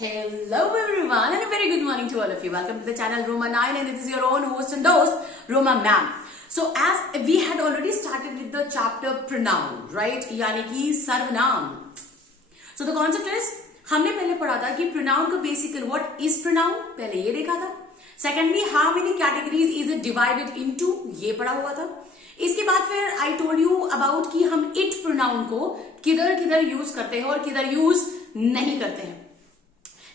Hello everyone and a very good morning to all of you. Welcome to the channel Roma 9 and this is your own host and host Roma ma'am. So as we had already started with the chapter pronoun, right? यानी कि सर्वनाम. So the concept is हमने पहले पढ़ा था कि pronoun का basically what is pronoun पहले ये देखा था. Secondly how many categories is it divided into ये पढ़ा हुआ था. इसके बाद फिर I told you about कि हम it pronoun को किधर किधर यूज करते हैं और किधर यूज नहीं करते हैं.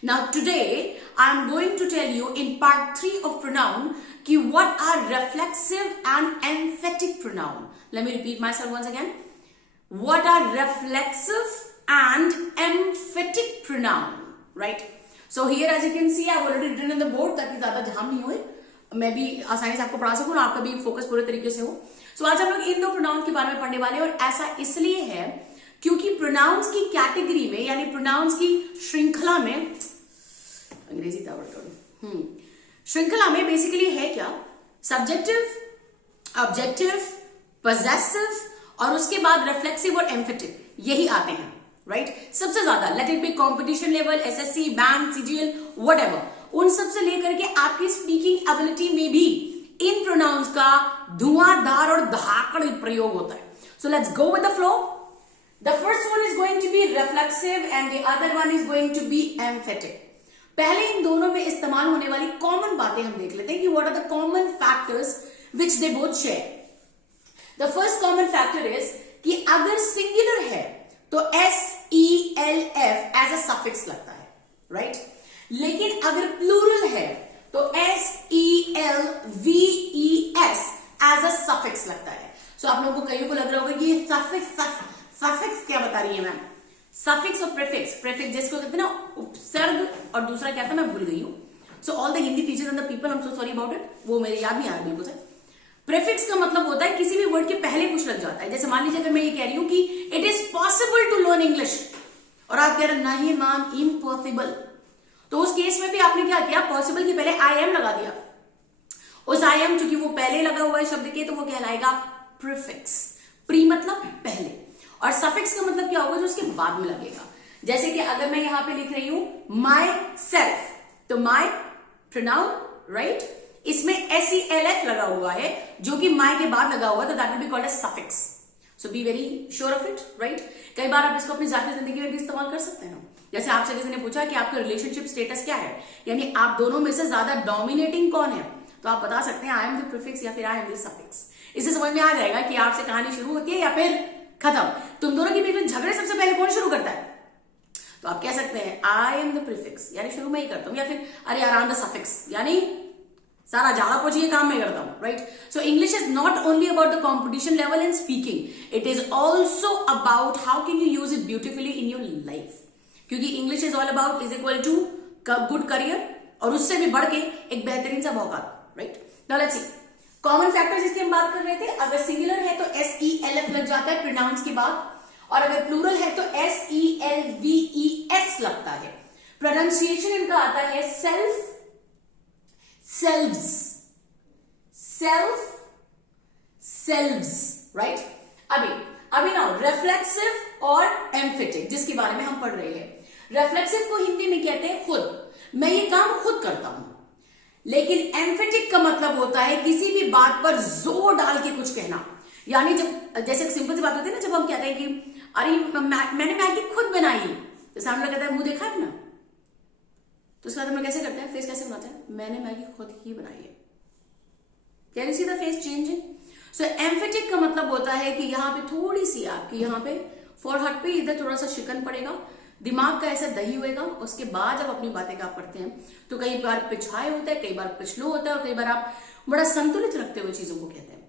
Now today I am going to tell you in part 3 of pronoun कि what are reflexive and emphatic pronoun. Let me repeat myself once again. What are reflexive and emphatic pronoun, right? So here as you can see I have already written on the board ताकि ज्यादा जाम नहीं होए, मैं भी आसानी से आपको पढ़ा सकूं और आपका भी फोकस पूरे तरीके से हो. So आज हम लोग इन दो प्रोनाउन के बारे में पढ़ने वाले हैं और ऐसा इसलिए है क्योंकि प्रोनाउंस की कैटेगरी में यानी प्रोनाउंस की श्रृंखला में अंग्रेजी श्रृंखला में बेसिकली है क्या, सब्जेक्टिव, ऑब्जेक्टिव, पजेसिव और उसके बाद रिफ्लेक्सिव और एम्फेटिक यही आते हैं, राइट? सबसे ज्यादा let it be competition level, SSC, bank, CGL, whatever, उन सब से लेकर के आपकी स्पीकिंग एबिलिटी में भी इन प्रोनाउंस का धुआंधार और धाकड़ प्रयोग होता है. So let's go with the flow. The first one is going to be reflexive and the other one is going to be emphatic. पहले इन दोनों में इस्तेमाल होने वाली कॉमन बातें हम देख लेते हैं कि what are the common factors which they both share. The first common factor is कि अगर सिंगुलर है तो SELF as a suffix लगता है, right? लेकिन अगर प्लूरल है तो SELVES as a suffix लगता है. So आप लोगों को कईयों को लग रहा होगा कि ये सफिक्स क्या बता रही है मैम. सफिक्स और प्रीफिक्स, प्रीफिक्स जिसको कहते हैं ना उपसर्ग और दूसरा क्या था मैं भूल गई हूं. So all the Hindi teachers and the people I am so sorry about it, वो मेरे याद नहीं आ रहा बिल्कुल से. प्रीफिक्स का मतलब होता है किसी भी वर्ड के पहले कुछ लग जाता है. जैसे मान लीजिए अगर मैं ये कह रही हूं कि it is possible to learn English और आप कह रहे नहीं मैम इम्पॉसिबल, तो उस केस में भी आपने क्या किया, पॉसिबल के पहले आई एम लगा दिया. उस आई एम चूंकि वो पहले लगा हुआ है शब्द के तो वो कहलाएगा प्रीफिक्स. प्री मतलब पहले और सफिक्स का मतलब क्या होगा, जो उसके बाद में लगेगा. जैसे कि अगर मैं यहां पे लिख रही हूं माई सेल्फ तो माई प्रोनाउन, राइट, इसमें SELF लगा हुआ है जो कि माई के बाद लगा हुआ है तो that will be called as suffix. So be very sure of it, right. कई बार आप इसको अपनी जाती जिंदगी में भी इस्तेमाल कर सकते हैं. जैसे आपसे किसी ने पूछा कि आपका रिलेशनशिप स्टेटस क्या है, यानी आप दोनों में से ज्यादा डोमिनेटिंग कौन है, तो आप बता सकते हैं आई एम द प्रीफिक्स या फिर आई एम द सफिक्स. इससे समझ में आ जाएगा कि आपसे कहानी शुरू होती है या फिर खत्म. तुम दोनों के बीच में झगड़े सबसे पहले कौन शुरू करता है, तो आप कह सकते हैं आई एम द प्रीफिक्स यानी शुरू में ही करता हूं, या फिर अरे यार आई एम द सफिक्स यानी सारा ज्यादा कुछ ये काम में करता हूं, right. So English is not only about the competition level in speaking, it is also about how can you use it beautifully in your life. क्योंकि English is all about is equal to good career और उससे भी बढ़ के एक बेहतरीन सा मौका, right. Now let's see common factors जिसकी हम बात कर रहे थे. अगर सिंगुलर है तो SELF लग जाता है प्रोनाउंस के बाद और अगर प्लूरल है तो SELVES लगता है. प्रोनाउंसिएशन इनका आता है self, selves, self, selves, right. अभी नाउ रिफ्लेक्सिव और एम्फेटिक जिसके बारे में हम पढ़ रहे हैं. रिफ्लेक्सिव को हिंदी में कहते हैं खुद, मैं ये काम खुद करता हूं. लेकिन एम्फेटिक का मतलब होता है किसी भी बात पर जोर डाल के कुछ कहना. यानी जब जैसे सिंपल सी बात होती है ना, जब हम कहते हैं कि अरे मैंने मैगी खुद बनाई, तो सामने कहता है मुंह देखा है ना, तो उसके बाद हम कैसे करते हैं, फेस कैसे बनाते हैं, मैंने मैगी खुद ही बनाई है. Can you see the face changing. So emphatic का मतलब होता है कि यहाँ पे थोड़ी सी आपकी यहाँ पे फोरहेड पे इधर थोड़ा सा शिकन पड़ेगा, दिमाग का ऐसा दही होएगा. उसके बाद जब अपनी बातें का आप पढ़ते हैं तो कई बार पिछाए होता है, कई बार पिछलो होता है और कई बार आप बड़ा संतुलित रखते हुए चीजों को कहते हैं.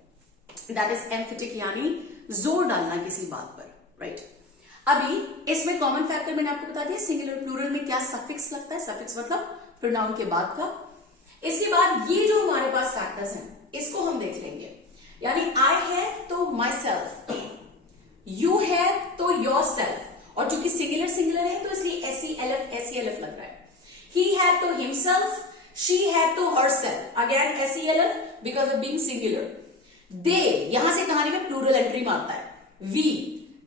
दैट इज एम्फेटिक यानी जोर डालना किसी बात पर, राइट. अभी इसमें कॉमन फैक्टर मैंने आपको बता दिया. सिंगुलर प्लूरल में क्या सफिक्स लगता है, सफिक्स मतलब प्रोनाउन के बाद का. इसके बाद ये जो हमारे पास फैक्टर्स हैं इसको हम देख लेंगे. यानी आई है तो माई सेल्फ, यू है तो योर सेल्फ, और चूंकि सिंगुलर है तो इसलिए SELF लग रहा है. He had to himself, she had to herself, again SELF because of being singular. दे यहां से कहानी में प्लूरल एंट्री मारता है. वी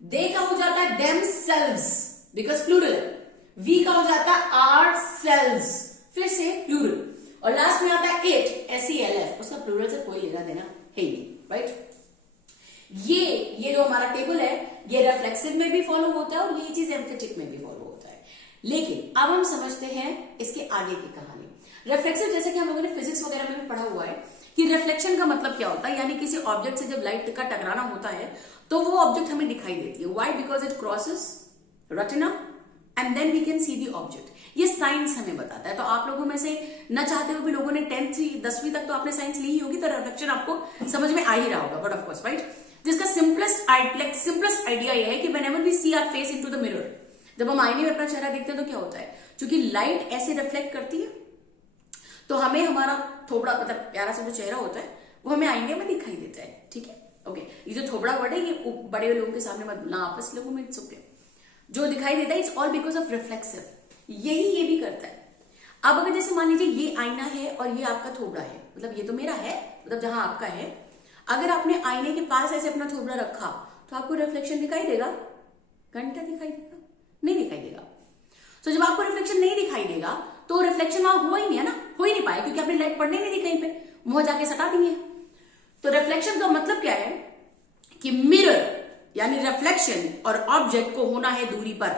दे का हो जाता है themselves बिकॉज प्लूरल. वी का हो जाता है आर सेल्स, फिर से प्लूरल, और लास्ट में आता है इट, SELF, उसका प्लूरल से कोई लेना देना है ही नहीं, राइट। ये जो हमारा टेबल है ये रिफ्लेक्सिव में भी फॉलो होता है और ये चीज एम्फेटिक में भी फॉलो होता है। लेकिन अब हम समझते हैं इसके आगे की कहानी। रिफ्लेक्सिव जैसे कि हम लोगों ने फिजिक्स वगैरह में भी पढ़ा हुआ है कि रिफ्लेक्शन का मतलब क्या होता है, यानी किसी ऑब्जेक्ट से जब लाइट का टकराना होता है तो वो ऑब्जेक्ट हमें दिखाई देती है। Why? Because it crosses retina and then we can see the object. ये साइंस हमें बताता है। तो आप लोगों में से न चाहते हुए भी लोगों ने 10वीं तक तो आपने साइंस ली ही होगी, तो रिफ्लेक्शन आपको समझ में आ ही रहा होगा, बट ऑफ कोर्स, राइट। जिसका सिंपलेस्ट आइडिया ये है कि whenever we see our face into the mirror, जब हम आईने में अपना चेहरा देखते हैं तो क्या होता है, क्योंकि लाइट ऐसे रिफ्लेक्ट करती है तो हमें हमारा थोबड़ा मतलब प्यारा सा जो चेहरा होता है वो हमें आईने में दिखाई देता है, ठीक है, ओके। ये जो थोबड़ा वर्ड है ये बड़े लोगों के सामने मत बोलना, आपस लोगों में इट्स ओके। जो दिखाई देता है it's all because of reflexive, यही ये भी करता है। अब अगर जैसे मान लीजिए ये आईना है और ये आपका थोबड़ा है, मतलब ये तो मेरा है, मतलब जहां आपका है, अगर आपने आईने के पास ऐसे अपना थोबड़ा रखा तो आपको रिफ्लेक्शन दिखाई देगा? घंटा दिखाई देगा? नहीं दिखाई देगा। तो जब आपको रिफ्लेक्शन नहीं दिखाई देगा तो रिफ्लेक्शन वहां हुआ ही नहीं है ना, हो ही नहीं पाया, क्योंकि आपने लाइट पड़ने नहीं दी कहीं पे, मुंह जाके सटा दी है। तो रिफ्लेक्शन का मतलब क्या है कि मिरर यानी रिफ्लेक्शन और ऑब्जेक्ट को होना है दूरी पर,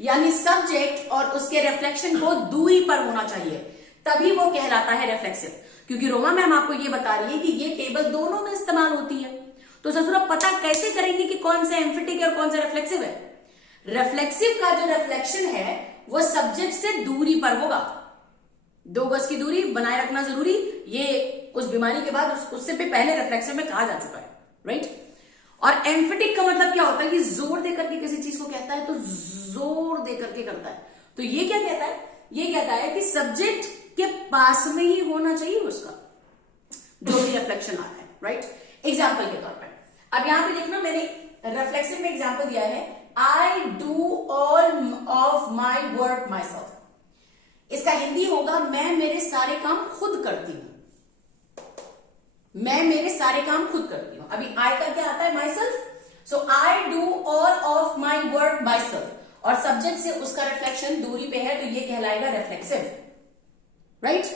यानी सब्जेक्ट और उसके रिफ्लेक्शन को दूरी पर होना चाहिए, तभी वो कहलाता है रिफ्लेक्सिव। क्योंकि रोमा मैम आपको ये बता रही है कि ये टेबल दोनों में इस्तेमाल होती है, तो ससुरा पता कैसे करेंगे कि कौन सा एम्फिटिक है और कौन सा रिफ्लेक्सिव है? रिफ्लेक्सिव का जो रिफ्लेक्शन है वो सब्जेक्ट से दूरी पर होगा। 2 गज की दूरी बनाए रखना जरूरी, ये उस बीमारी के बाद उससे भी पहले रिफ्लेक्सिव में कहा जा चुका है, राइट। और एम्फिटिक का मतलब क्या होता है कि जोर देकर के किसी चीज को कहता है तो जोर देकर के करता है। तो ये क्या कहता है? ये कहता है कि सब्जेक्ट के पास में ही होना चाहिए उसका जो भी रिफ्लेक्शन आता है, राइट। एग्जाम्पल के तौर पर अब यहां पे देखना, मैंने रिफ्लेक्सिव में एग्जाम्पल दिया है, I do all of my work my self. इसका हिंदी होगा मैं मेरे सारे काम खुद करती हूं, मैं मेरे सारे काम खुद करती हूं। अभी आई का क्या आता है? My self, so I do all of my work my self, और सब्जेक्ट से उसका रिफ्लेक्शन दूरी पे है तो ये कहलाएगा रिफ्लेक्सिव, राइट।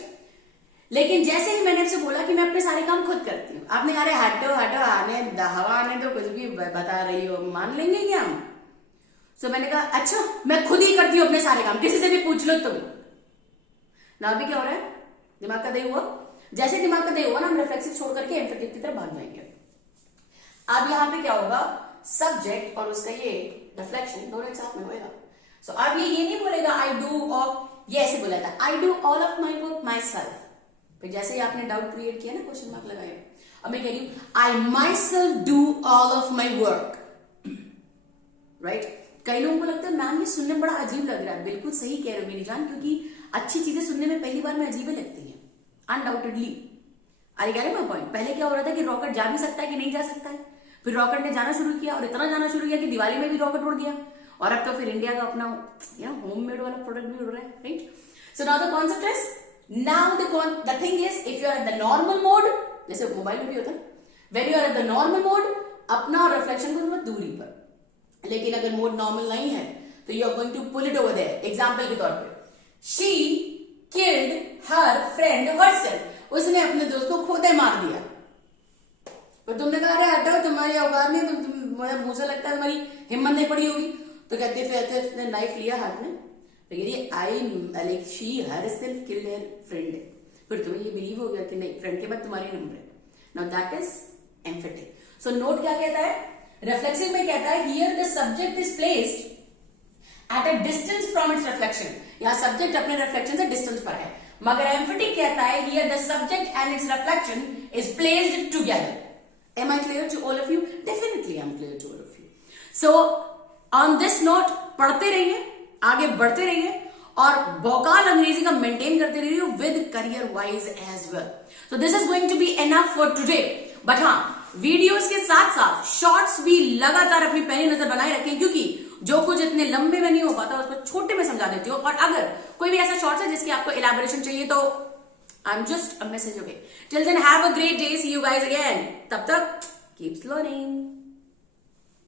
लेकिन जैसे ही मैंने आपसे बोला कि मैं अपने सारे काम खुद करती हूं, आपने कहा हटो हटो आने हवा आने दो, कुछ भी बता रही हो, मान लेंगे क्या हम? सो मैंने कहा अच्छा मैं खुद ही करती हूं अपने सारे काम, किसी से भी पूछ लो तुम ना। भी क्या हो रहा है? दिमाग का दही हुआ। जैसे दिमाग का दही हुआ ना, हम रिफ्लेक्सिव छोड़ करके एम्फेटिक की तरफ भाग जाएंगे। अब यहां पे क्या होगा? सब्जेक्ट और उसका ये रिफ्लेक्शन दोनों एक साथ में होएगा। सो अब ये नहीं बोलेगा आई डू, और ये ऐसे बोला था I do all of my work my self. फिर जैसे ही आपने डाउट क्रिएट किया ना, क्वेश्चन मार्क लगाया, अब मैं कह रही हूं I myself do all of my work, right. कई लोगों को लगता है मैम ये सुनने में बड़ा अजीब लग रहा है। बिल्कुल सही कह रहे हो मेरी जान, क्योंकि अच्छी चीजें सुनने में पहली बार में अजीब लगती है, अनडाउटेडली। अरे कह रहे मैं पॉइंट, पहले क्या हो रहा था कि रॉकेट जा भी सकता है कि नहीं जा सकता है, फिर रॉकेट ने जाना शुरू किया और इतना जाना शुरू किया कि दिवाली में भी रॉकेट उड़ गया, और अब तो फिर इंडिया का अपना होममेड वाला प्रोडक्ट भी उड़ रहा है, right. So now the concept is, now the thing is, if you are at the normal mode, जैसे मोबाइल में भी होता है, when you are at the normal mode, अपना रिफ्लेक्शन को थोड़ा दूरी पर। लेकिन अगर मोड नॉर्मल नहीं है तो you are going to pull it over there. Example के तौर पे, she killed her friend herself, उसने अपने दोस्त को खुद ही मार दिया। तो तुमने कहा अरे हटाओ तुम्हारी औकात नहीं, तुम मुझे लगता है तुम्हारी हिम्मत नहीं पड़ी होगी। तो कहते फिर उसने नाइफ लिया हाथ में, तो कह रही I like she herself killed her friend. फिर तुम्हें ये बिलीव हो गया कि नहीं, फ्रेंड के बाद तुम्हारी नंबर है। Now that is emphatic. So note क्या कहता है? रिफ्लेक्सिव में कहता है here the subject is placed at a distance from its reflection, यहां सब्जेक्ट अपने रिफ्लेक्शन से डिस्टेंस पर है। मगर एम्फेटिक कहता है here the subject and it's reflection is placed together. Am I clear to all of you? Definitely I'm clear to all of you. So on this note, पढ़ते रहिए, आगे बढ़ते रहिए और भोकाल अंग्रेजी का मेंटेन करते रहिए with career wise as well. So this is going to be enough for today. But हाँ, वीडियोस के साथ साथ शॉर्ट्स भी लगातार अपनी पैनी नजर बनाए रखें, क्योंकि जो कुछ इतने लंबे में नहीं हो पाता उसको छोटे में समझा देती हूँ। और अगर कोई भी ऐसा शॉर्ट्स है जिसकी आपको इलैबोरेशन चाहिए तो I'm just a message away. Till then, have a great day. See you guys again. Tab tak, keep learning.